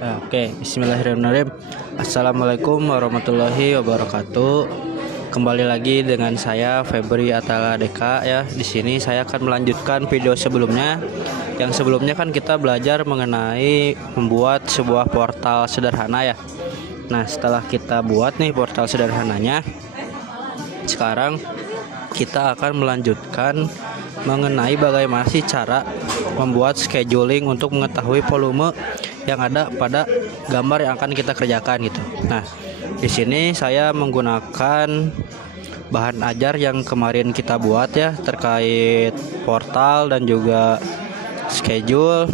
Oke, Bismillahirrahmanirrahim. Assalamualaikum warahmatullahi wabarakatuh. Kembali lagi dengan saya Febri Atala Deka ya. Di sini saya akan melanjutkan video sebelumnya. Yang sebelumnya kan kita belajar mengenai membuat sebuah portal sederhana ya. Nah, setelah kita buat nih portal sederhananya, sekarang kita akan melanjutkan mengenai bagaimana sih cara membuat scheduling untuk mengetahui volume yang ada pada gambar yang akan kita kerjakan gitu. Nah, di sini saya menggunakan bahan ajar yang kemarin kita buat ya, terkait portal dan juga schedule.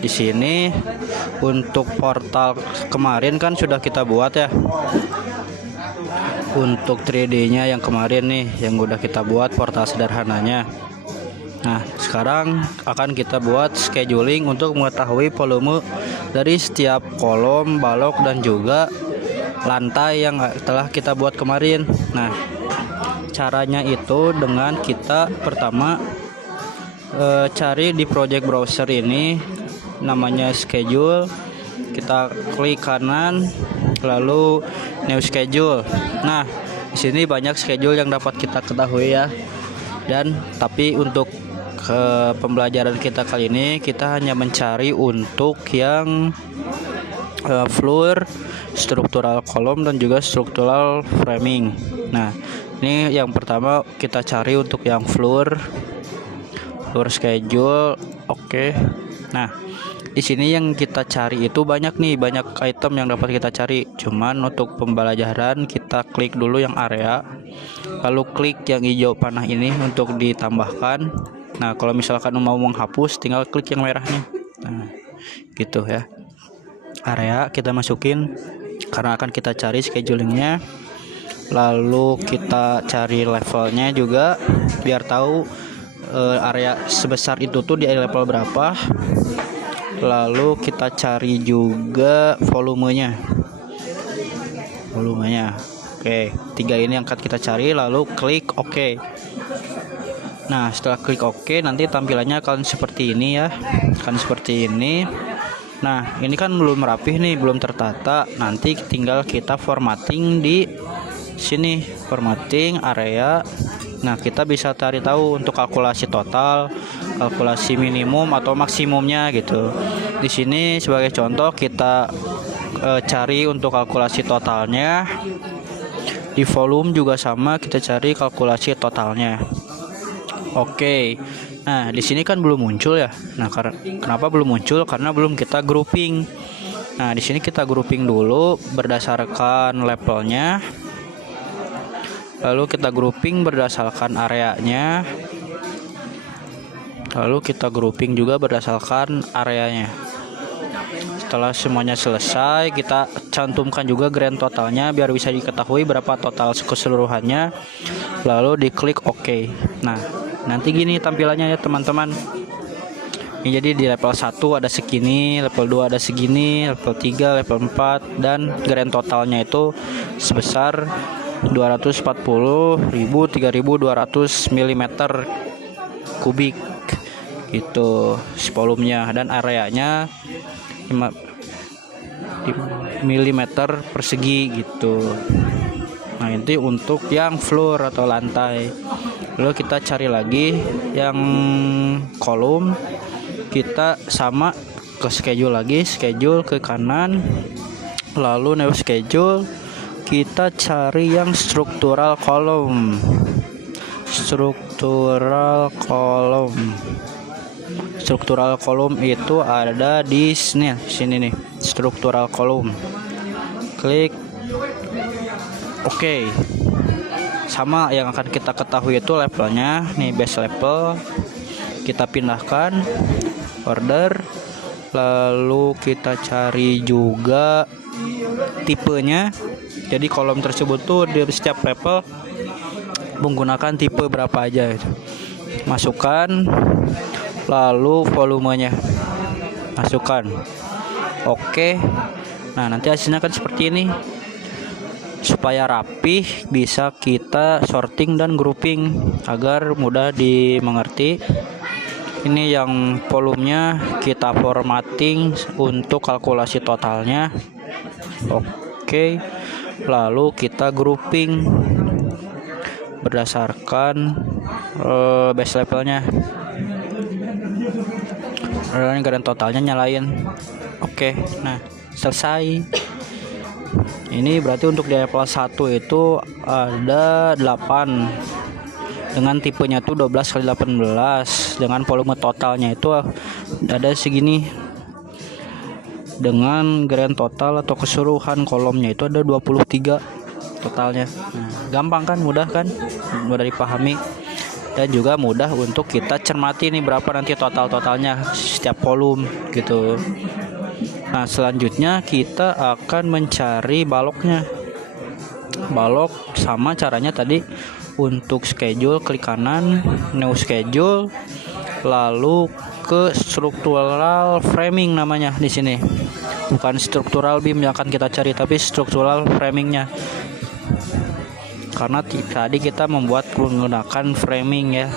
Di sini untuk portal kemarin kan sudah kita buat ya. Untuk 3D-nya yang kemarin nih yang udah kita buat portal sederhananya. Nah, sekarang akan kita buat scheduling untuk mengetahui volume dari setiap kolom, balok dan juga lantai yang telah kita buat kemarin. Nah, caranya itu dengan kita pertama cari di project browser ini namanya schedule. Kita klik kanan lalu new schedule. Nah, di sini banyak schedule yang dapat kita ketahui ya. Dan tapi untuk pembelajaran kita kali ini kita hanya mencari untuk yang floor, struktural kolom dan juga struktural framing. Nah, ini yang pertama kita cari untuk yang floor schedule. Oke. Nah, di sini yang kita cari itu banyak item yang dapat kita cari. Cuman untuk pembelajaran kita klik dulu yang area, lalu klik yang hijau panah ini untuk ditambahkan. Nah, kalau misalkan mau menghapus tinggal klik yang merahnya. Nah, gitu ya. Area kita masukin karena akan kita cari schedulingnya. Lalu kita cari levelnya juga biar tahu area sebesar itu tuh di level berapa. Lalu kita cari juga volumenya. Oke, 3 ini yang akan kita cari, lalu klik OK. Nah, setelah klik OK nanti tampilannya akan seperti ini ya. Nah, ini kan belum rapih nih, belum tertata. Nanti tinggal kita formatting di sini, formatting area. Nah, kita bisa cari tahu untuk kalkulasi total, kalkulasi minimum atau maksimumnya gitu. Di sini sebagai contoh kita cari untuk kalkulasi totalnya. Di volume juga sama, kita cari kalkulasi totalnya. Oke. Nah, di sini kan belum muncul ya. Nah, kenapa belum muncul? Karena belum kita grouping. Nah, di sini kita grouping dulu berdasarkan levelnya. Lalu kita grouping berdasarkan areanya. Lalu kita grouping juga berdasarkan areanya. Setelah semuanya selesai, kita cantumkan juga grand totalnya biar bisa diketahui berapa total keseluruhannya. Lalu diklik OK. Nah, nanti gini tampilannya ya teman-teman. Ini jadi di level 1 ada segini, level 2 ada segini, level 3, level 4 dan grand totalnya itu sebesar 240.000 3.200 mm kubik gitu volumenya, dan areanya 5 mm persegi gitu. Nah, ini untuk yang floor atau lantai. Lalu kita cari lagi yang kolom, kita sama ke schedule lagi, schedule ke kanan lalu new schedule. Kita cari yang struktural kolom. Struktural kolom itu ada di sini nih, struktural kolom. Klik OK. Sama yang akan kita ketahui itu levelnya nih, base level. Kita pindahkan order. Lalu kita cari juga tipenya. Jadi kolom tersebut tuh di setiap level menggunakan tipe berapa aja gitu. Masukkan, lalu volumenya masukkan. Oke. Nah, nanti hasilnya kan seperti ini. Supaya rapih bisa kita sorting dan grouping agar mudah dimengerti. Ini yang volumenya kita formatting untuk kalkulasi totalnya. Oke, lalu kita grouping berdasarkan base levelnya. Lalu garan totalnya nyalain. Oke, nah selesai. Ini berarti untuk di level 1 itu ada 8 dengan tipenya tuh 12 kali 18, dengan volume totalnya itu ada segini, dengan grand total atau keseluruhan kolomnya itu ada 23 totalnya. Nah, gampang kan, mudah kan, mudah dipahami dan juga mudah untuk kita cermati nih berapa nanti totalnya setiap volume gitu. Nah, selanjutnya kita akan mencari baloknya. Balok sama caranya tadi. Untuk schedule klik kanan, new schedule, lalu ke structural framing namanya di sini. Bukan structural beam yang akan kita cari, tapi structural framingnya. Karena tadi kita membuat menggunakan framing ya.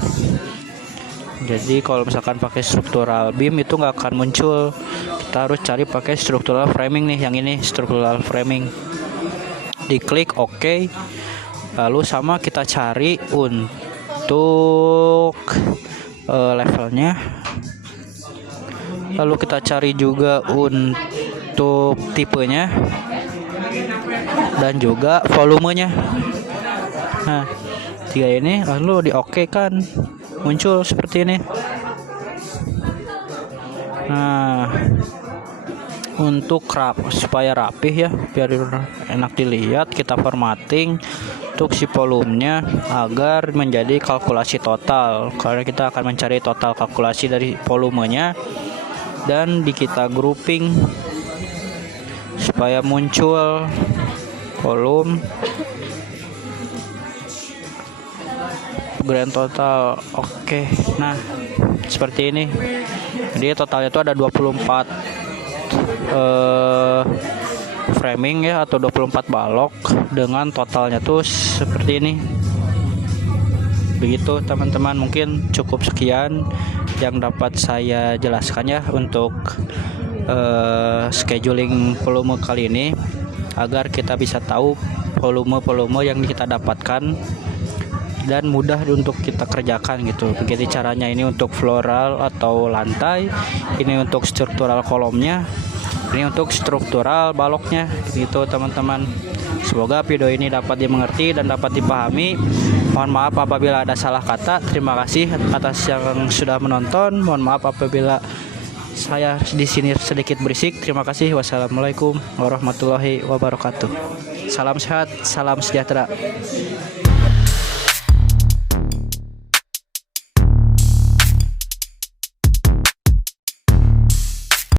Jadi kalau misalkan pakai structural beam itu nggak akan muncul. Kita harus cari pakai structural framing nih, yang ini structural framing. Diklik OK. Lalu sama kita cari untuk levelnya. Lalu kita cari juga untuk tipenya dan juga volumenya. Nah, tiga ini lalu di OK kan muncul seperti ini. Nah, untuk supaya rapih ya, biar enak dilihat, kita formatting untuk si volumenya agar menjadi kalkulasi total, karena kita akan mencari total kalkulasi dari volumenya, dan kita grouping supaya muncul volume grand total. Oke, nah seperti ini. Jadi totalnya itu ada 24 framing ya, atau 24 balok, dengan totalnya tuh seperti ini. Begitu teman-teman, mungkin cukup sekian yang dapat saya jelaskan ya untuk scheduling volume kali ini, agar kita bisa tahu volume-volume yang kita dapatkan dan mudah untuk kita kerjakan gitu. Begitu caranya. Ini untuk floral atau lantai, ini untuk struktural kolomnya, ini untuk struktural baloknya gitu teman-teman. Semoga video ini dapat dimengerti dan dapat dipahami. Mohon maaf apabila ada salah kata. Terima kasih atas yang sudah menonton. Mohon maaf apabila saya di sini sedikit berisik. Terima kasih. Wassalamualaikum warahmatullahi wabarakatuh. Salam sehat, salam sejahtera.